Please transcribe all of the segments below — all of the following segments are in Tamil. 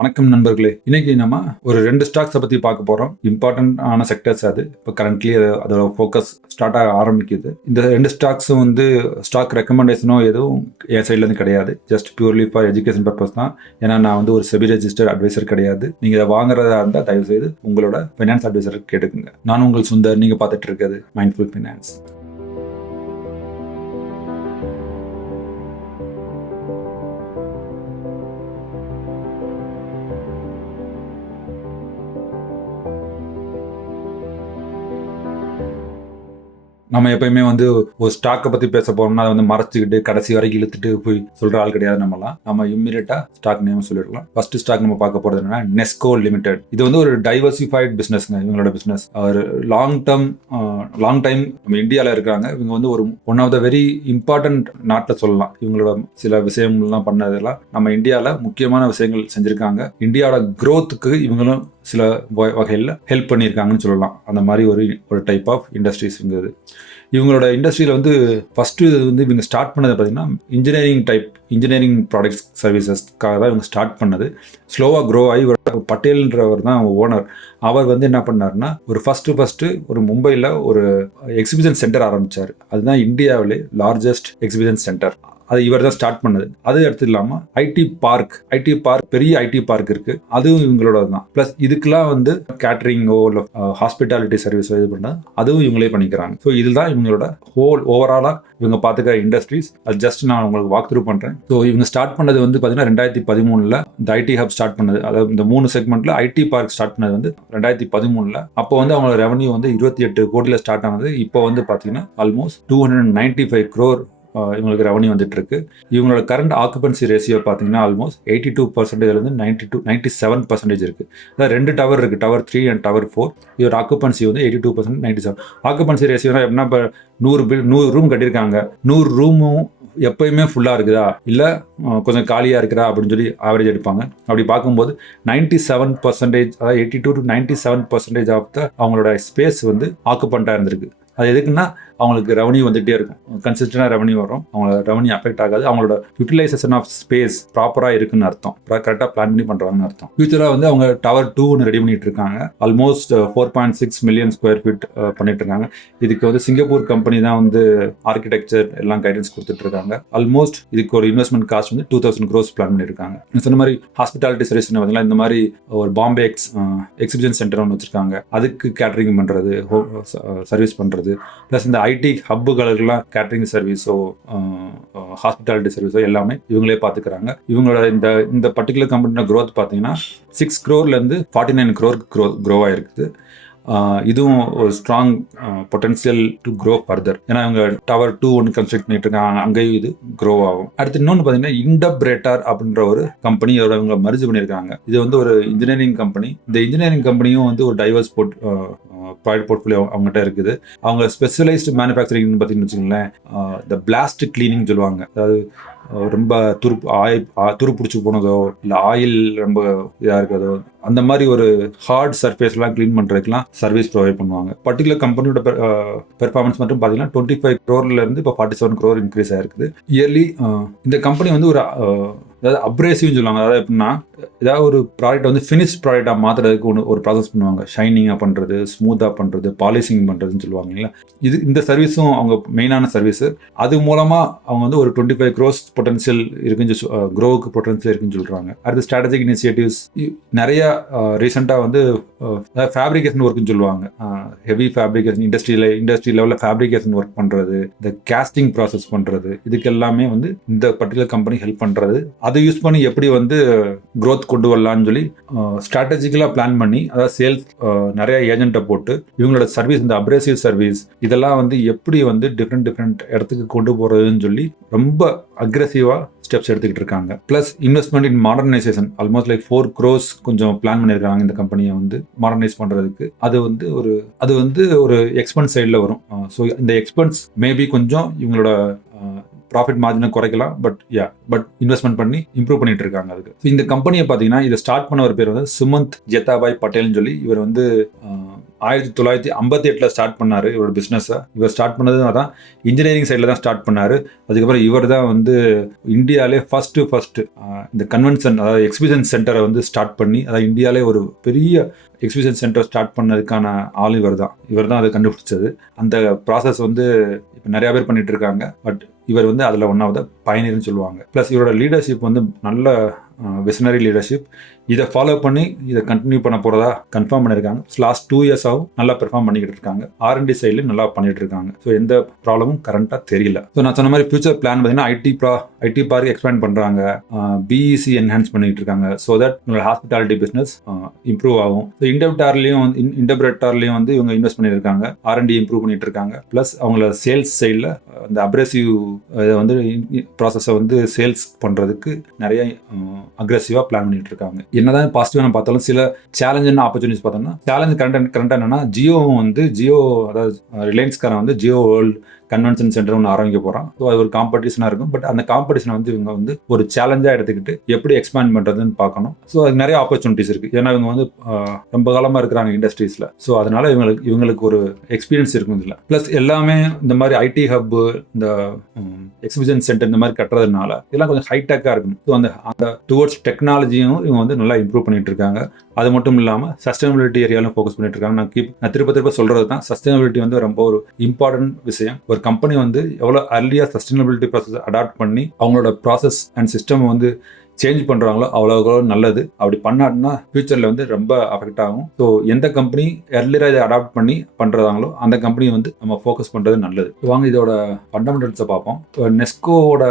வணக்கம் நண்பர்களே. இன்னைக்கு நம்ம ஒரு 2 ஸ்டாக்ஸை பத்தி பார்க்க போறோம். இம்பார்ட்டன்ட் ஆன செக்டர்ஸ் அது. இப்போ கரண்ட்லி அதோட ஃபோக்கஸ் ஸ்டார்ட் ஆக ஆரம்பிக்குது. இந்த 2 ஸ்டாக்ஸும் வந்து ஸ்டாக் ரெக்கமெண்டேஷனோ எதுவும் என் சைட்ல இருந்து கிடையாது. Just purely for education purpose தான். ஏன்னா நான் வந்து ஒரு செபி ரெஜிஸ்டர்ட் அட்வைசர் கிடையாது. நீங்க இதை வாங்குறதா இருந்தால் தயவு செய்து உங்களோட ஃபைனான்ஸ் அட்வைசர் கேட்டுக்குங்க. நான் உங்கள் சுந்தர். நீங்க பார்த்துட்டு இருக்கிறது மைண்ட்ஃபுல் ஃபைனான்ஸ். நம்ம எப்பயுமே வந்து ஒரு ஸ்டாக்கை பத்தி பேச போறோம்னா அதை வந்து மறைச்சிக்கிட்டு கடைசி வரைக்கும் இழுத்துட்டு போய் சொல்ற ஆள் கிடையாது. நம்ம இம்மிடியட்டா ஸ்டாக் நேம் சொல்லிடலாம். ஃபர்ஸ்ட் ஸ்டாக் நம்ம பார்க்க போறது என்னன்னா நெஸ்கோ லிமிடெட். இது வந்து ஒரு டைவர்சிஃபைட் பிசினஸ்ங்க. இவங்களோட பிசினஸ் ஒரு லாங் டைம் நம்ம இந்தியாவில் இருக்காங்க. இவங்க வந்து ஒரு one of the very important நாட்டில் சொல்லலாம். இவங்களோட சில விஷயங்கள்லாம் பண்ணதெல்லாம் நம்ம இந்தியாவில் முக்கியமான விஷயங்கள் செஞ்சிருக்காங்க. இந்தியாவோட growth-க்கு இவங்களும் சில வகையில் ஹெல்ப் பண்ணியிருக்காங்கன்னு சொல்லலாம். அந்த மாதிரி ஒரு டைப் ஆஃப் இண்டஸ்ட்ரீஸ் இருந்தது. இவங்களோட இண்டஸ்ட்ரியில் வந்து ஃபஸ்ட்டு வந்து இவங்க ஸ்டார்ட் பண்ணது பார்த்தீங்கன்னா இன்ஜினியரிங் ப்ராடக்ட்ஸ் சர்வீசஸ்க்காக தான் இவங்க ஸ்டார்ட் பண்ணது. ஸ்லோவாக க்ரோ ஆகி பட்டேல்ன்றவர் தான் ஓனர். அவர் வந்து என்ன பண்ணார்னா ஒரு ஃபஸ்ட்டு ஒரு மும்பையில் ஒரு எக்ஸிபிஷன் சென்டர் ஆரம்பித்தார். அதுதான் இந்தியாவிலே லார்ஜஸ்ட் எக்ஸிபிஷன் சென்டர். அது இவர் தான் ஸ்டார்ட் பண்ணது. அது எடுத்து இல்லாமல் ஐடி பார்க் பெரிய ஐடி பார்க் இருக்கு. அதுவும் இவங்களோட தான். ப்ளஸ் இதுக்கெல்லாம் வந்து கேட்டரிங்கோ இல்லை ஹாஸ்பிட்டாலிட்டி சர்வீஸோ இது பண்ணால் அதுவும் இவங்களே பண்ணிக்கிறாங்க. ஸோ இதுதான் இவங்களோட ஓவராலாக இவங்க பார்த்துக்கிற இண்டஸ்ட்ரீஸ். அது ஜஸ்ட் நான் உங்களுக்கு வாக் த்ரூ பண்ணுறேன். ஸோ இவங்க ஸ்டார்ட் பண்ணது வந்து பார்த்தீங்கன்னா 2013 இந்த ஐடி ஹப் ஸ்டார்ட் பண்ணது. அதாவது இந்த 3 செக்மெண்ட்ல ஐடி பார்க் ஸ்டார்ட் பண்ணது வந்து 2013. அப்போ வந்து அவங்களோட ரெவன்யூ வந்து 28 கோடியில் ஸ்டார்ட் ஆனது. இப்போ வந்து பார்த்தீங்கன்னா ஆல்மோஸ்ட் 295 crore இவங்களுக்கு ரெவன்யூ வந்துட்டு இருக்கு. இவங்களோட கரண்ட் ஆக்குபன்சி ரேஷியோ பார்த்தீங்கன்னா ஆல்மோஸ்ட் 82%லேருந்து 97% இருக்கு. அதாவது 2 டவர் இருக்கு, டவர் 3 அண்ட் டவர் 4. இவர் ஆக்குபன்சி வந்து 82%, 97. ஆக்குபன்சி ரேஷியோனா எப்படின்னா இப்போ 100 ரூம் கட்டியிருக்காங்க. 100 ரூமும் எப்பயுமே ஃபுல்லாக இருக்குதா இல்லை கொஞ்சம் காலியாக இருக்கிறா அப்படின்னு சொல்லி ஆவரேஜ் எடுப்பாங்க. அப்படி பார்க்கும்போது 97%, அதாவது 82 to 97% ஆஃப் த அவங்களோட ஸ்பேஸ் வந்து ஆக்குபண்ட்டாக இருந்திருக்கு. அது எதுக்குன்னா அவங்களுக்கு ரெவன்யூ வந்துகிட்டே இருக்கும். கன்சிஸ்டண்டாக ரெவன்யூ வரும். அவங்களோட ரெவன்யூ அஃபெக்ட் ஆகாது. அவங்களோட யூட்டிலைசேஷன் ஆஃப் ஸ்பேஸ் ப்ராப்பராக இருக்குன்னு அர்த்தம். கரெக்டாக பிளான் பண்ணி பண்ணுறாங்கன்னு அர்த்தம். ஃபியூச்சராக வந்து அவங்க டவர் 2 ஒன்று ரெடி பண்ணிட்டு இருக்காங்க. ஆல்மோஸ்ட் 4.6 million square feet பண்ணிட்டு இருக்காங்க. இதுக்கு வந்து சிங்கப்பூர் கம்பெனி தான் வந்து ஆர்கிடெக்சர் எல்லாம் கைடன்ஸ் கொடுத்துட்டு இருக்காங்க. ஆல்மோஸ்ட் இதுக்கு ஒரு இன்வெஸ்ட்மெண்ட் காஸ்ட் வந்து 2000 crores பிளான் பண்ணியிருக்காங்க. சொன்ன மாதிரி ஹாஸ்பிட்டாலிட்டி சர்வீஸ் பார்த்தீங்கன்னா இந்த மாதிரி ஒரு பாம்பே எக்ஸிபிஷன் சென்டர் ஒன்று வச்சிருக்காங்க. அதுக்கு கேட்டரிங் பண்ணுறது, சர்வீஸ் பண்ணுறது, ப்ளஸ் இந்த ஐடி ஹப்புகளுக்கெல்லாம் கேட்டரிங் சர்வீஸோ ஹாஸ்பிட்டாலிட்டி சர்வீஸோ எல்லாமே இவங்களே பார்த்துக்கிறாங்க. இவங்களோட இந்த பர்டிகுலர் கம்பெனியோட க்ரோத் பார்த்தீங்கன்னா 6 crore-லேருந்து 49 crore க்ரோ ஆகிருக்குது. இதுவும் ஒரு strong potential to grow further. ஏன்னா இவங்க டவர் 2 ஒன்று கன்ஸ்ட்ரக்ட் பண்ணிட்டு இருக்காங்க. அங்கேயும் இது க்ரோ ஆகும். அடுத்து இன்னொன்று பார்த்தீங்கன்னா இண்டப்ரேட்டர் அப்படின்ற ஒரு கம்பெனி இவங்க மர்ஜ் பண்ணியிருக்காங்க. இது வந்து ஒரு இன்ஜினியரிங் கம்பெனி. இந்த இன்ஜினியரிங் கம்பெனியும் வந்து ஒரு டைவர்ஸ் ப்ராடக்ட் போர்ட்ஃபோலியோ அவங்ககிட்ட இருக்குது. அவங்க ஸ்பெஷலைஸ்டு மேனுஃபேக்சரிங் பார்த்தீங்கன்னு வச்சுக்கோங்களேன், இந்த பிளாஸ்ட் கிளீனிங் சொல்லுவாங்க. அதாவது ரொம்ப துரு பிடிச்சி போனதோ இல்லை ஆயில் ரொம்ப இதாக இருக்கிறதோ அந்த மாதிரி ஒரு ஹார்ட் சர்ஃபேஸ்லாம் க்ளீன் பண்ணுறதுக்குலாம் சர்வீஸ் ப்ரொவைட் பண்ணுவாங்க. பர்டிகுலர் கம்பெனியோட பெர்ஃபார்மன்ஸ் மட்டும் பார்த்தீங்கன்னா 25 crore-லேருந்து இப்போ 47 crore இன்க்ரீஸ் ஆகிருக்குது இயர்லி. இந்த கம்பெனி வந்து ஒரு அதாவது அப்ரேசிவ்னு சொல்லுவாங்க. அதாவது எப்படின்னா ஏதாவது ஒரு ப்ராடக்ட் வந்து ஃபினிஷ் ப்ராடக்டாக மாற்றுறதுக்கு ஒரு ப்ராசஸ் பண்ணுவாங்க. ஷைனிங்காக பண்ணுறது, ஸ்மூத்தாக பண்ணுறது, பாலிஷிங் பண்ணுறதுன்னு சொல்லுவாங்க இல்லையா. இந்த சர்வீஸும் அவங்க மெயினான சர்வீஸு. அது மூலமாக அவங்க வந்து ஒரு 25 crores பொட்டன்ஷியல் இருக்குன்னு க்ரோவுக்கு பொட்டன்ஷியல் இருக்குன்னு சொல்கிறாங்க. அடுத்து ஸ்ட்ராட்டஜிக் இனிஷியேட்டிவ்ஸ் நிறைய ரீசெண்டாக வந்து ஃபேப்ரிகேஷன் ஒர்க்குன்னு சொல்லுவாங்க. ஹெவி ஃபேப்ரிகேஷன் இண்டஸ்ட்ரி லெவலில் ஃபேப்ரிகேஷன் ஒர்க் பண்ணுறது, இந்த கேஸ்டிங் ப்ராசஸ் பண்ணுறது, இதுக்கு எல்லாமே வந்து இந்த பர்டிகுலர் கம்பெனி ஹெல்ப் பண்ணுறது. அதை யூஸ் பண்ணி எப்படி வந்து க்ரோத் கொண்டு வரலான்னு சொல்லி ஸ்ட்ராட்டஜிக்கலாக பிளான் பண்ணி, அதாவது சேல்ஸ் நிறைய ஏஜென்ட்டை போட்டு இவங்களோட சர்வீஸ், இந்த அப்ரேசிவ் சர்வீஸ் இதெல்லாம் வந்து எப்படி வந்து டிஃப்ரெண்ட் இடத்துக்கு கொண்டு போகிறதுன்னு சொல்லி ரொம்ப அக்ரெசிவாக ஸ்டெப்ஸ் எடுத்துக்கிட்டு இருக்காங்க. ப்ளஸ் இன்வெஸ்ட்மெண்ட் இன் மாடர்னைசேஷன் ஆல்மோஸ்ட் லைக் 4 crores கொஞ்சம் பிளான் பண்ணியிருக்காங்க இந்த கம்பெனியை வந்து மாடர்னைஸ் பண்ணுறதுக்கு. அது வந்து ஒரு எக்ஸ்பென்ஸ் சைடில் வரும். ஸோ இந்த எக்ஸ்பென்ஸ் மேபி கொஞ்சம் இவங்களோட ப்ராஃபிட் மார்ஜினை குறைக்கலாம். பட் இன்வெஸ்ட்மெண்ட் பண்ணி இம்ப்ரூவ் பண்ணிட்டு இருக்காங்க அதுக்கு. இந்த கம்பெனியை பார்த்தீங்கன்னா இதை ஸ்டார்ட் பண்ண ஒரு பேர் வந்து சுமந்த் ஜெத்தாபாய் பட்டேல்னு சொல்லி இவர் வந்து 1958 ஸ்டார்ட் பண்ணாரு இவரோட பிஸ்னஸை. இவர் ஸ்டார்ட் பண்ணது அதான் இன்ஜினியரிங் சைடில் தான் ஸ்டார்ட் பண்ணாரு. அதுக்கப்புறம் இவர் தான் வந்து இந்தியாவிலே ஃபர்ஸ்ட் இந்த கன்வென்ஷன், அதாவது எக்ஸிபிஷன் சென்டரை வந்து ஸ்டார்ட் பண்ணி, அதாவது இந்தியாவிலே ஒரு பெரிய எக்ஸிபிஷன் சென்டர் ஸ்டார்ட் பண்ணதுக்கான ஆள் இவர் தான் அதை கண்டுபிடிச்சது. அந்த ப்ராசஸ் வந்து இப்போ நிறைய பேர் பண்ணிட்டு இருக்காங்க. பட் இவர் வந்து அதில் ஒன்றாவது பயணியர்னு சொல்லுவாங்க. ப்ளஸ் இவரோட லீடர்ஷிப் வந்து நல்ல விசனரி லீடர்ஷிப். இதை ஃபாலோ பண்ணி இதை கண்டினியூ பண்ண போகிறதா கன்ஃபார்ம் பண்ணியிருக்காங்க. லாஸ்ட் 2 இயர்ஸாகவும் நல்லா பெர்ஃபார்ம் பண்ணிக்கிட்டு இருக்காங்க. R&D சைட்லையும் நல்லா பண்ணிட்டு இருக்காங்க. ஸோ எந்த ப்ராப்ளமும் கரண்ட்டாக தெரியல. ஸோ நான் சொன்ன மாதிரி ஃபியூச்சர் பிளான் பார்த்தீங்கன்னா ஐடி பார்க் எக்ஸ்பேண்ட் பண்ணுறாங்க, BEC என்ஹான்ஸ் பண்ணிட்டு இருக்காங்க. ஸோ தட் உங்களோட ஹாஸ்பிட்டாலிட்டி பிஸ்னஸ் இம்ப்ரூவ் ஆகும். ஸோ இன்டர்பிரேட்டர்லையும் வந்து இவங்க இன்வெஸ்ட் பண்ணியிருக்காங்க, R&D இம்ப்ரூவ் பண்ணிட்டு இருக்காங்க. ப்ளஸ் அவங்கள சேல்ஸ் சைடில் அந்த அப்ரெசிவ் இதை வந்து ப்ராசஸை வந்து சேல்ஸ் பண்ணுறதுக்கு நிறைய அக்ரெசிவாக பிளான் பண்ணிட்டு இருக்காங்க. என்னதான் பாசிட்டிவாக நம்ம பார்த்தாலும் சில சேலஞ்சுன்னு ஆப்பர்ச்சுனிட்டிஸ் பார்த்தோம்னா, சேலஞ்ச் கரண்டாக என்னன்னா, ஜியோ அதாவது ரிலையன்ஸ்காரன் வந்து ஜியோ வேர்ல்டு கன்வென்ஷன் சென்டர் ஒன்று ஆரம்பிக்க போகிறான். ஸோ அது ஒரு காம்படிஷனாக இருக்கும். பட் அந்த காம்படிஷனை வந்து இவங்க வந்து ஒரு சேலஞ்சாக எடுத்துக்கிட்டு எப்படி எக்ஸ்பேண்ட் பண்ணுறதுன்னு பார்க்கணும். ஸோ அது நிறைய ஆப்பர்ச்சுனிட்டிஸ் இருக்குது. ஏன்னா இவங்க வந்து ரொம்ப காலமாக இருக்கிறாங்க இண்டஸ்ட்ரீஸில். ஸோ அதனால இவங்களுக்கு ஒரு எக்ஸ்பீரியன்ஸ் இருக்கும் இதில். ப்ளஸ் எல்லாமே இந்த மாதிரி ஐடி ஹப்பு, இந்த எக்ஸிபிஷன் சென்டர் இந்த மாதிரி கட்டுறதுனால இதெல்லாம் கொஞ்சம் ஹைடெக்காக இருக்கணும். ஸோ அந்த டுவர்ட்ஸ் டெக்னாலஜியும் இவங்க வந்து நல்லா இம்ப்ரூவ் பண்ணிட்டு இருக்காங்க. அது மட்டும் இல்லாமல் சஸ்டைனபிலிட்டி ஏரியாலும் ஃபோக்கஸ் பண்ணிட்டு இருக்காங்க. நான் திருப்ப சொல்றது தான், சஸ்டைனபிலிட்டி வந்து ரொம்ப ஒரு இம்பார்ட்டன்ட் விஷயம். ஒரு கம்பெனி வந்து எவ்வளோ அர்லியாக சஸ்டைனபிலிட்டி ப்ராசஸ் அடாப்ட் பண்ணி அவங்களோட ப்ராசஸ் அண்ட் சிஸ்டம் வந்து சேஞ்ச் பண்ணுறாங்களோ அவ்வளோ நல்லது. அப்படி பண்ணாட்டினா ஃபியூச்சரில் வந்து ரொம்ப அஃபெக்ட் ஆகும். ஸோ எந்த கம்பெனி எர்லியராக இதை அடாப்ட் பண்ணி பண்ணுறாங்களோ அந்த கம்பெனியை வந்து நம்ம ஃபோக்கஸ் பண்ணுறது நல்லது. வாங்க இதோட ஃபண்டமெண்டல்ஸை பார்ப்போம். நெஸ்கோவோட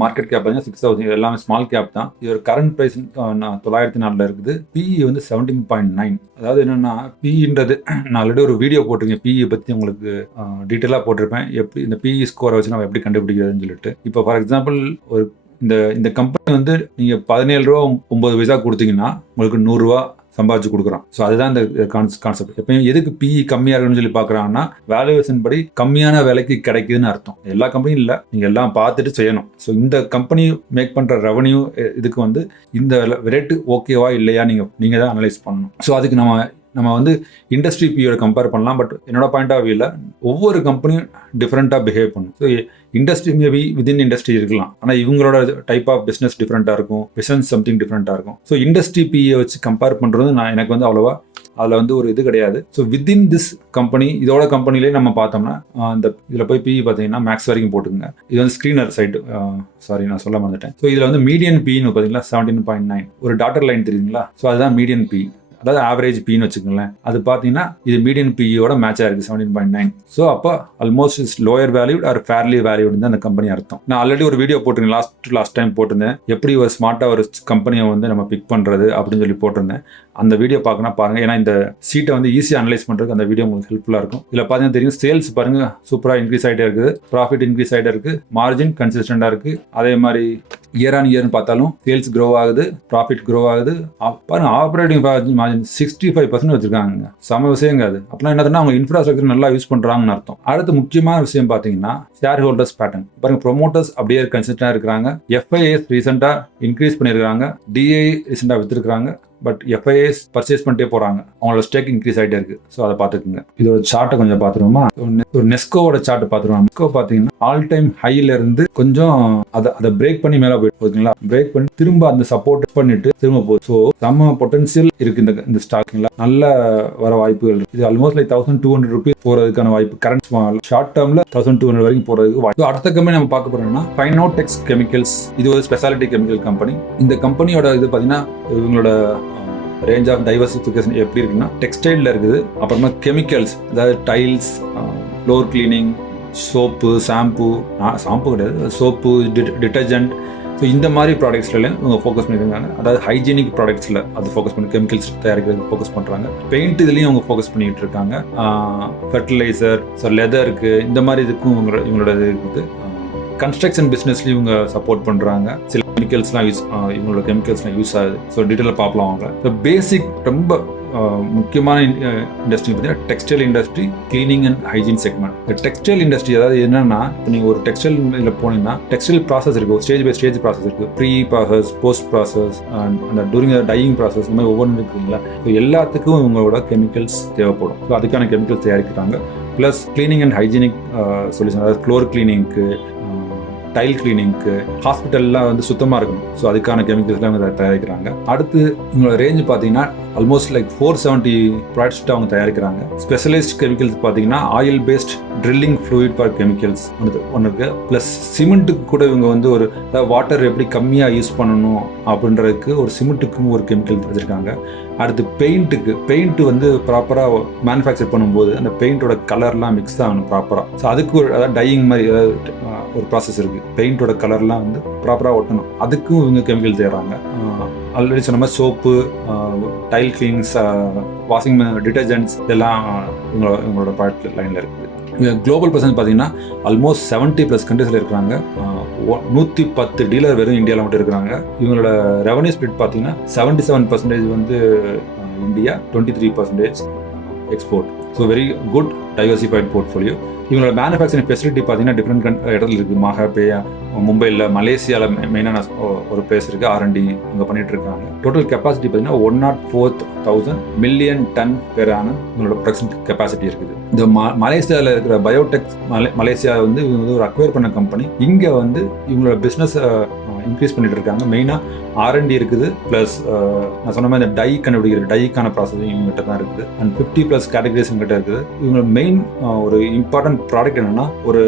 மார்க்கெட் கேப் பார்த்தீங்கன்னா 6,000, எல்லாமே ஸ்மால் கேப் தான். இதோட கரண்ட் ப்ரைஸ் 904 இருக்குது. PE வந்து 17.9. அதாவது என்னென்னா, PEன்றது நான் ஆல்ரெடி ஒரு வீடியோ போட்டிருக்கேன், PE பற்றி உங்களுக்கு டீட்டெயிலாக போட்டிருப்பேன், எப்படி இந்த PE ஸ்கோரை வச்சு நம்ம எப்படி கண்டுபிடிக்கிறதுன்னு சொல்லிட்டு. இப்போ ஃபார் எக்ஸாம்பிள் இந்த கம்பெனி வந்து நீங்கள் 17 ரூபா 9 பைசா கொடுத்தீங்கன்னா உங்களுக்கு 100 ரூபா சம்பாதிச்சு கொடுக்குறான். ஸோ அதுதான் இந்த கான்செப்ட். எப்பயும் எதுக்கு PE கம்மியாக இருக்குன்னு சொல்லி பார்க்குறாங்கன்னா, வேல்யூவேஷன் படி கம்மியான விலைக்கு கிடைக்குதுன்னு அர்த்தம். எல்லா கம்பெனியும் இல்லை, நீங்கள் எல்லாம் பார்த்துட்டு செய்யணும். ஸோ இந்த கம்பெனி மேக் பண்ணுற ரெவன்யூ இதுக்கு வந்து இந்த ரேட்டு ஓகேவா இல்லையா நீங்கள் தான் அனலைஸ் பண்ணணும். ஸோ அதுக்கு நம்ம வந்து இண்டஸ்ட்ரி PEயோட கம்பேர் பண்ணலாம். பட் என்னோட பாயிண்ட் ஆஃப் வியூவில் ஒவ்வொரு கம்பெனியும் டிஃப்ரெண்ட்டாக பிஹேவ் பண்ணும். So industry maybe within industry இருக்கலாம், ஆனால் இவங்களோட டைப் ஆஃப் பிஸ்னஸ் டிஃப்ரெண்ட்டாக இருக்கும், பிஸ்னஸ் சம்திங் டிஃப்ரெண்ட்டாக இருக்கும். ஸோ இண்டஸ்ட்ரி PE வச்சு கம்பேர் பண்ணுறது எனக்கு வந்து அவ்வளோவா அதில் வந்து ஒரு இது கிடையாது. ஸோ வித்தின் திஸ் கம்பெனி, இதோட கம்பெனிலே நம்ம பார்த்தோம்னா இதில் போய் PE பார்த்தீங்கன்னா மேக்ஸ் வரைக்கும் போட்டுங்க. இது வந்து ஸ்க்ரீனர் சைட், சாரி நான் சொல்ல மறந்துட்டேன். ஸோ இதில் வந்து மீடியன் PEன்னு பார்த்தீங்களா 17.9, ஒரு டாட்டர் லைன் தெரியுங்களா? ஸோ அதுதான் மீடியன் PE, அதாவது ஆவரேஜ் PEன்னு வச்சுக்கோங்களேன். அது பார்த்தீங்கன்னா இது மீடியன் PEயோட மேட்சாக இருக்குது 17.9. ஸோ அப்போ almost is lower valued or fairly valued தான் அந்த கம்பெனி அர்த்தம். நான் ஆல்ரெடி ஒரு வீடியோ போட்டிருக்கேன், லாஸ்ட் டைம் போட்டிருந்தேன், எப்படி ஒரு ஸ்மார்ட்டாக ஒரு கம்பெனியை வந்து நம்ம பிக் பண்ணுறது அப்படின்னு சொல்லி போட்டிருந்தேன். அந்த வீடியோ பார்க்கணும் பாருங்க. ஏன்னா இந்த சீட்டை வந்து ஈஸியாக அனலைஸ் பண்ணுறதுக்கு அந்த வீடியோ உங்களுக்கு ஹெல்ப்ஃபுல்லாக இருக்கும். இதில் பார்த்தீங்கன்னா தெரியும், சேல்ஸ் பாருங்க சூப்பராக இன்க்ரீஸ் ஆகிட்டே இருக்குது, ப்ராஃபிட் இன்க்ரீஸ் ஆகிட்டே இருக்குது, மார்ஜின் கன்சிஸ்டண்டாக இருக்குது. அதே மாதிரி இயர் ஆன் இயர்னு பார்த்தாலும் சேல்ஸ் க்ரோ ஆகுது, ப்ராஃபிட் க்ரோ ஆகுது. பாருங்க ஆப்ரேட்டிங் மார்ஜின் 65% வச்சிருக்காங்க. சம விஷயங்க அது. அப்படின்னா என்னதுன்னா அவங்க இன்ஃப்ராஸ்ட்ரக்சர் நல்லா யூஸ் பண்ணுறாங்கன்னு அர்த்தம். அடுத்து முக்கியமான விஷயம் பார்த்தீங்கன்னா ஷேர் ஹோல்டர்ஸ் பேட்டர்ன் பாருங்க. ப்ரொமோட்டர்ஸ் அப்படியே கன்சிஸ்டண்டாக இருக்கிறாங்க. FIAs ரீசெண்டாக இன்க்ரீஸ் பண்ணியிருக்காங்க, DI ரீசெண்டாக வித்துருக்காங்க. பட் FIAs பர்ச்சேஸ் பண்ணிட்டே போறாங்க, அவங்களோட ஸ்டேக் இன்க்ரீஸ் ஆகிட்டே இருக்கு. ஸோ அதை பார்த்துக்குங்க. இதோட சார்ட்டை கொஞ்சம் பார்த்துருவோமா? ஒரு நெஸ்கோவோட சார்ட் பார்த்துருவோம். நெஸ்கோ பார்த்தீங்கன்னா ஆல் டைம் ஹைல இருந்து கொஞ்சம் அதை பிரேக் பண்ணி மேலே போயிட்டுங்களா, பிரேக் பண்ணி திரும்ப அந்த சப்போர்ட் பண்ணிட்டு திரும்ப போகுது. ஸோ செம்ம பொட்டன்சியல் இருக்கு இந்த ஸ்டாக்ல, நல்ல வர வாய்ப்புகள் இருக்கு. இது ஆல்மோஸ்ட் லைக் 1200 rupees போறதுக்கான வாய்ப்பு, கரண்ட் ஷார்ட் டேர்ம்ல 1200 வரைக்கும் போறதுக்கு வாய்ப்பு. அடுத்த கம்பெனி நம்ம பார்க்க போறோம்னா ஃபைனோடெக்ஸ் கெமிக்கல்ஸ். இது ஒரு ஸ்பெஷாலிட்டி கெமிக்கல் கம்பெனி. இந்த கம்பெனியோட இது பார்த்தீங்கன்னா இவங்களோட ரேஞ்ச் ஆஃப் டைவர்சிஃபிகேஷன் எப்படி இருக்குன்னா, டெக்ஸ்டைலில் இருக்குது, அப்புறமா கெமிக்கல்ஸ், அதாவது tiles, floor cleaning, soap, shampoo கிடையாது, சோப்பு, டிட்டர்ஜென்ட். ஸோ இந்த மாதிரி ப்ராடக்ட்ஸ்லாம் இவங்க ஃபோக்கஸ் பண்ணியிருக்காங்க. அதாவது ஹைஜீனிக் ப்ராடக்ட்ஸில் அது ஃபோக்கஸ் பண்ணி கெமிக்கல்ஸ் தயாரிக்கிறது ஃபோக்கஸ் பண்ணுறாங்க. பெயிண்ட் இதுலேயும் அவங்க ஃபோக்கஸ் பண்ணிக்கிட்டு இருக்காங்க. ஃபெர்டிலைசர், ஸோ லெதருக்கு, இந்த மாதிரி இதுக்கும் இவங்களோட இது இருக்குது. கன்ஸ்ட்ரக்ஷன் பிஸ்னஸ்லையும் இவங்க சப்போர்ட் பண்ணுறாங்க. சில கெமிக்கல்ஸ்லாம் இவங்களோட கெமிக்கல்ஸ்லாம் யூஸ் ஆகுது. ஸோ டீட்டெயிலாக பார்க்கலாம் அவங்க. ஸோ பேசிக் ரொம்ப முக்கியமான இண்டஸ்ட்ரி பார்த்தீங்கன்னா textile industry, cleaning and hygiene segment. இந்த டெக்ஸ்டைல் இண்டஸ்ட்ரி அதாவது என்னன்னா, இப்போ நீங்கள் ஒரு டெக்ஸ்டைல் இதில் போனீங்கன்னா டெக்ஸ்டைல் ப்ராசஸ் இருக்குது, ஸ்டேஜ் பை ஸ்டேஜ் ப்ராசஸ் இருக்குது, ப்ரீ ப்ராசஸ், போஸ்ட் ப்ராசஸ், அந்த டூரிங் டையிங் ப்ராசஸ், இந்த மாதிரி ஒவ்வொன்றும் இருக்குங்களா. ஸோ எல்லாத்துக்கும் உங்களோட கெமிக்கல்ஸ் தேவைப்படும். ஸோ அதுக்கான கெமிக்கல்ஸ் தயாரிக்கிறாங்க. Plus cleaning and hygienic solution, அதாவது ஃப்ளோர் கிளீனிங்க்கு, டைல் கிளீனிங்க்கு, ஹாஸ்பிட்டல்லாம் வந்து சுத்தமாக இருக்கணும். ஸோ அதுக்கான கெமிக்கல்ஸ்லாம் அவங்க தயாரிக்கிறாங்க. அடுத்து உங்களோட ரேஞ்ச் பார்த்தீங்கன்னா ஆல்மோஸ்ட் லைக் 470 ப்ராடக்ட்ஸ் அவங்க தயாரிக்கிறாங்க. ஸ்பெஷலைஸ்ட் கெமிக்கல்ஸ் பார்த்தீங்கன்னா oil based drilling fluid for chemicals ஒன்று இருக்குது. ப்ளஸ் சிமெண்ட்டுக்கு கூட இவங்க வந்து ஒரு வாட்டர் எப்படி கம்மியாக யூஸ் பண்ணணும் அப்படின்றதுக்கு ஒரு சிமெண்ட்டுக்கும் ஒரு கெமிக்கல் வச்சுருக்காங்க. அடுத்து பெயிண்ட்டு வந்து ப்ராப்பராக மேனுஃபேக்சர் பண்ணும்போது அந்த பெயிண்டோட கலர்லாம் மிக்ஸ் ஆகணும் ப்ராப்பராக. ஸோ அதுக்கு ஒரு அதாவது டையிங் மாதிரி ஒரு ப்ராசஸ் இருக்குது. பெயிண்டோட கலர்லாம் வந்து ப்ராப்பராக ஒட்டணும், அதுக்கும் இவங்க கெமிக்கல் தேடுறாங்க. ஆல்ரெடி சொன்ன மாதிரி soap, tile cleanings, washing detergents இதெல்லாம் இவங்களோட ப்ராடக்ட் லைனில் இருக்குது. குளோபல் பர்சன்ட் பார்த்தீங்கன்னா ஆல்மோஸ்ட் 70+ கண்ட்ரீஸில் இருக்கிறாங்க. 110 டீலர் வெறும் இந்தியாவில் மட்டும் இருக்கிறாங்க. இவங்களோட ரெவன்யூ ஸ்பிளிட் பார்த்தீங்கன்னா 77% வந்து India, 23% export. So very good diversified portfolio. இவங்களோட மேனுஃபேக்சரிங் ஃபெசிலிட்டி பார்த்தீங்கன்னா டிஃப்ரெண்ட் இடத்துல இருக்குது. மகாபே, மும்பையில், மலேசியாவில் மெயினான ஒரு பிளேஸ் இருக்குது. R&D அங்கே பண்ணிட்டு இருக்காங்க. டோட்டல் கெப்பாசிட்டி பார்த்தீங்கன்னா 104,000 மில்லியன் டன் பெர் ஆனம் இவங்களோட ப்ரொடக்ஷன் கெப்பாசிட்டி இருக்குது. இந்த மலேசியாவில் இருக்கிற பயோடெக் மலேசியா வந்து இவங்க வந்து ஒரு அக்வயர் பண்ண கம்பெனி. இங்கே வந்து இவங்களோட பிஸ்னஸ் இன்க்ரீஸ் பண்ணிட்டு இருக்காங்க. மெயினாக R&D இருக்குது. ப்ளஸ் நான் சொன்ன மாதிரி இந்த கண்டுபிடிக்கிற டைக்கான ப்ராசஸிங் இவங்ககிட்ட தான் இருக்குது. அண்ட் 50+ கேட்டகரிஸ் இவங்ககிட்ட இருக்குது. இவங்களோட மெயின் ஒரு இம்பார்ட்டன்ட் ப்ராடக்ட் என்னன்னா, ஒரு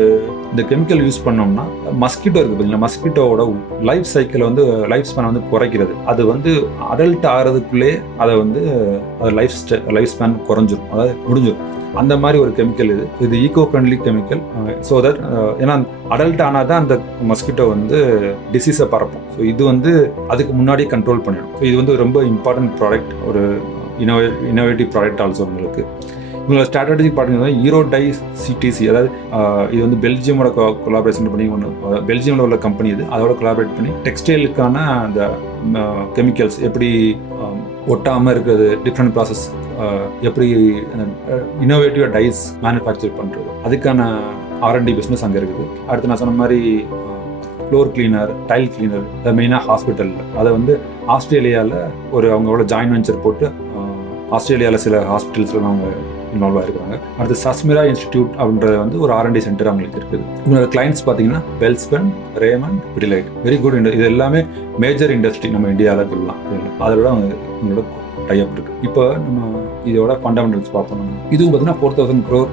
இந்த கெமிக்கல் யூஸ் பண்ணோம்னா மஸ்கிட்டோ இருக்குது பார்த்தீங்களா, மஸ்கிட்டோவோட லைஃப் சைக்கிள் வந்து லைஃப் ஸ்பேன் வந்து குறைக்கிறது. அது வந்து அடல்ட் ஆகிறதுக்குள்ளே அதை வந்து லைஃப் ஸ்பேன் குறைஞ்சிரும், அதாவது முடிஞ்சிடும். அந்த மாதிரி ஒரு கெமிக்கல் இது eco friendly chemical. So that ஏன்னா அடல்ட் ஆனால் தான் அந்த மஸ்கிட்டோ வந்து டிசீஸை பரப்பும். ஸோ இது வந்து அதுக்கு முன்னாடியே கண்ட்ரோல் பண்ணிடும். ஸோ இது வந்து ரொம்ப இம்பார்ட்டன்ட் ப்ராடக்ட், ஒரு இனோவேட்டிவ் ப்ராடக்ட் ஆல்சோ உங்களுக்கு. இவங்களோட ஸ்ட்ராட்டஜிக் பார்ட்டிங்கன்னா ஈரோ டை சிடிசி, அதாவது இது வந்து பெல்ஜியமோட கொலாபரேஷன் பண்ணி பெல்ஜியமில் உள்ள கம்பெனி இது, அதோட கொலாபரேட் பண்ணி டெக்ஸ்டைலுக்கான அந்த கெமிக்கல்ஸ் எப்படி ஒட்டாமல் இருக்கிறது, டிஃப்ரெண்ட் ப்ராசஸ் எப்படி இன்னோவேட்டிவ் டைஸ் மேனுஃபேக்சர் பண்ணுறது, அதுக்கான R&D பிஸ்னஸ் அங்கே இருக்குது. அடுத்து நான் சொன்ன மாதிரி ஃப்ளோர் கிளீனர், டைல் கிளீனர், மெயினாக ஹாஸ்பிட்டலில் அதை வந்து ஆஸ்திரேலியாவில் ஒரு அவங்களோட ஜாயின்ட் வெஞ்சர் போட்டு ஆஸ்திரேலியாவில் சில ஹாஸ்பிட்டல்ஸில் அவங்க இன்வால்வ் ஆகிருக்காங்க. அடுத்து சஸ்மிரா இன்ஸ்டிடியூட் அப்படின்றது வந்து ஒரு R&D சென்டர் அவங்களுக்கு இருக்குது. இவங்களோட கிளைண்ட்ஸ் பார்த்தீங்கன்னா Welspun, Raymond, Pidilite. Very good. இது எல்லாமே மேஜர் இண்டஸ்ட்ரி நம்ம இந்தியாவில் சொல்லலாம். அதோட அவங்க இவங்களோட டைப் இருக்குது. இப்போ நம்ம இதோட ஃபண்டமெண்டல்ஸ் பார்ப்போம். இதுவும் பார்த்தீங்கன்னா 4,000 crore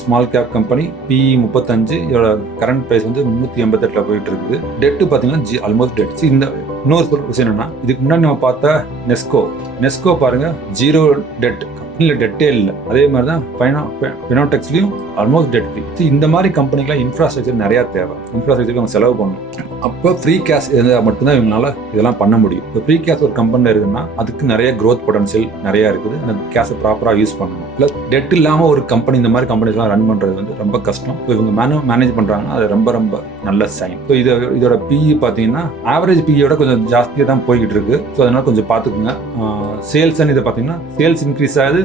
small cap company, PE 35, இதோட கரண்ட் ப்ரைஸ் வந்து 388 போயிட்டு இருக்குது. டெட்டு பார்த்தீங்கன்னா ஆல்மோஸ்ட் டெட். இந்த இன்னொரு விஷயம் என்னன்னா, இதுக்கு முன்னாடி நம்ம பார்த்த நெஸ்கோ பாருங்க, 0 டெட், இல்லை டெட்டே இல்லை. அதே மாதிரி தான் ஃபைனோடெக்ஸ்லையும் ஆல்மோஸ்ட் டெட் ஃப்ரீ. இந்த மாதிரி கம்பெனிக்கெலாம் இன்ஃப்ராஸ்ட்ரக்சர் நிறையா தேவை. இன்ஃப்ராஸ்ட்ரக்சருக்கு அவங்க செலவு பண்ணணும். அப்போ ஃப்ரீ கேஷ் இருந்தால் மட்டும்தான் இவங்களால இதெல்லாம் பண்ண முடியும். இப்போ ஃப்ரீ கேஷ் ஒரு கம்பெனியில் இருக்குன்னா அதுக்கு நிறைய க்ரோத் பொட்டன்ஷியல் நிறையா இருக்குது. அந்த கேஷை ப்ராப்பராக யூஸ் பண்ணணும். ப்ளஸ் டெட் இல்லாமல் ஒரு கம்பெனி, இந்த மாதிரி கம்பெனிஸ்லாம் ரன் பண்ணுறது வந்து ரொம்ப கஷ்டம். இப்போ இவங்க மேனேஜ் பண்ணுறாங்கன்னா அது ரொம்ப ரொம்ப நல்ல சைன். ஸோ இதோட PE பார்த்தீங்கன்னா ஆவரேஜ் PEயோட கொஞ்சம் ஜாஸ்தியாக தான் போய்கிட்டு இருக்கு. ஸோ அதனால் கொஞ்சம் பார்த்துக்குங்க. சேல்ஸ் இதை பார்த்தீங்கன்னா சேல்ஸ் இன்க்ரீஸ் ஆகுது,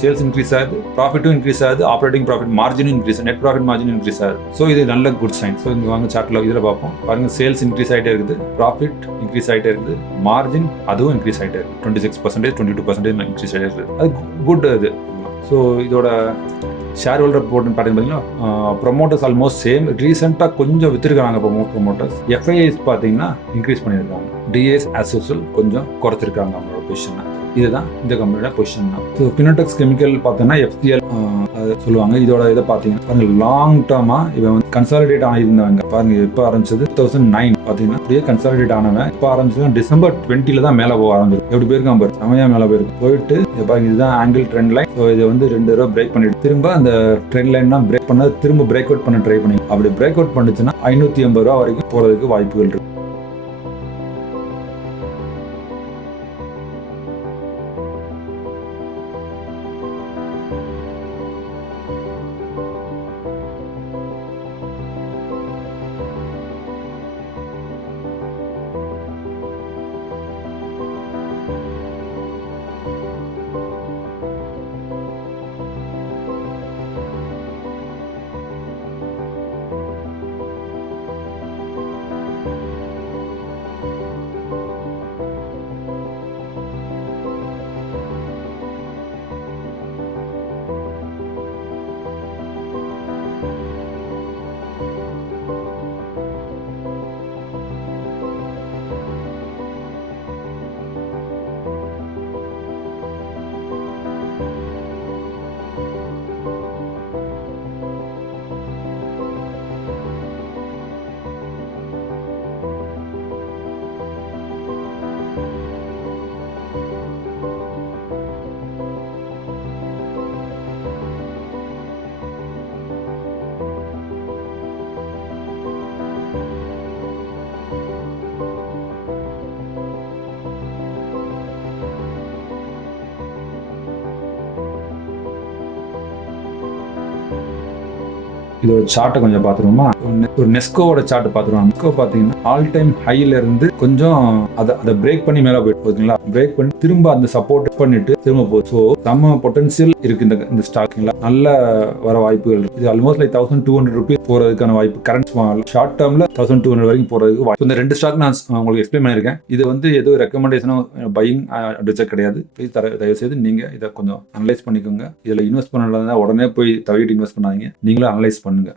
சேல்ஸ் இன்க்ரீஸ் ஆகுது, ப்ராஃபிட்டும் இன்க்ரீஸ் ஆகுது, ஆப்ரேட்டிங் ப்ராஃபிட் மார்ஜினும் increase, net profit margin increase ஆகுது. ஸோ இது நல்ல குட் சைன். ஸோ இங்கே வாங்க சார்ட்டில் இதில் பார்ப்போம். பாருங்க, சேல்ஸ் இன்க்ரீஸ் ஆகிட்டே இருக்குது, ப்ராஃபிட் இன்க்ரீஸ் ஆகிட்டே இருக்குது, மார்ஜின் அதுவும் இன்க்ரீஸ் ஆகிட்டே இருக்குது. 26%, 22% இன்க்ரீஸ் ஆகிட்டே இருக்குது. அது குட் அது. ஸோ இதோட ஷேர் ஹோல்டர் போர்ட்னு பார்த்தீங்கன்னா ப்ரொமோட்டர்ஸ் ஆல்மோஸ்ட் சேம். ரீசெண்டாக கொஞ்சம் வித்துருக்காங்க ப்ரொமோட்டர்ஸ். FIIs பார்த்தீங்கன்னா இன்க்ரீஸ் பண்ணியிருக்காங்க. DAs as usual கொஞ்சம் குறைச்சிருக்காங்க அவங்களோட பொசிஷனை. இதுதான் இந்த கம்பெனியோட பொசிஷன் தான். ஸோ ஃபினோடெக்ஸ் கெமிக்கல் பார்த்தோன்னா FCL சொல்லுவாங்க. இதோட இதை பார்த்தீங்கன்னா பாருங்க, லாங் டேர்மாக இவன் வந்து கன்சாலிடேட் ஆகியிருந்தாங்க. பாருங்க, எப்போ ஆரம்பிச்சது 2009 பார்த்தீங்கன்னா அப்படியே கன்சாலிடேட் ஆனவன் இப்போ ஆரம்பிச்சது December 20 தான் மேலே போக ஆரம்பிச்சிருக்கு. எப்படி போயிருக்கான் பாரு, செமையாக மேலே போயிட்டு பாருங்க, இதுதான் ஆங்கிள் ட்ரெண்ட் லைன். ஸோ இதை வந்து 2 தடவை பிரேக் பண்ணிட்டு திரும்ப அந்த ட்ரெண்ட் லைன் தான் பிரேக் பண்ண, திரும்ப பிரேக் அவுட் பண்ண ட்ரை பண்ணி, அப்படி பிரேக் அவுட் பண்ணுச்சுன்னா 580 ரூபா வரைக்கும் போகிறதுக்கு வாய்ப்புகள் இருக்கு. இதோட சார்ட்டை கொஞ்சம் பார்த்துருவோமா. ஒரு நெஸ்கோவோட சார்ட் பார்த்துருவோம். நெஸ்கோ பார்த்தீங்கன்னா ஆல் டைம் ஹைல இருந்து கொஞ்சம் அதை பிரேக் பண்ணி மேலே போயிட்டு பிரேக் பண்ணி திரும்ப அந்த சப்போர்ட் பண்ணிட்டு திரும்ப போகுது. ஸோ நம்ம பொட்டன்சியல் இருக்கு இந்த ஸ்டாக்ல, நல்ல வர வாய்ப்புகள் இருக்கு. இது ஆல்மோஸ்ட் லைக் ₹1200 போறதுக்கான வாய்ப்பு, கரண்ட் ஷார்ட் டேர்ம்ல 1200 வரைக்கும் போறதுக்கு வாய்ப்பு. இந்த 2 ஸ்டாக் நான் உங்களுக்கு எக்ஸ்பிளைன் பண்ணியிருக்கேன். இது வந்து எதுவும் ரெக்கமெண்டேஷனோ பையிங் அட்வைஸ் கிடையாது. தயவு செய்து நீங்க இதை கொஞ்சம் அனலைஸ் பண்ணிக்கோங்க. இதுல இன்வெஸ்ட் பண்ணலாம் உடனே போய் தவிட்டு இன்வெஸ்ட் பண்ணாதீங்க, நீங்களும் அனலைஸ் பண்ணுங்க.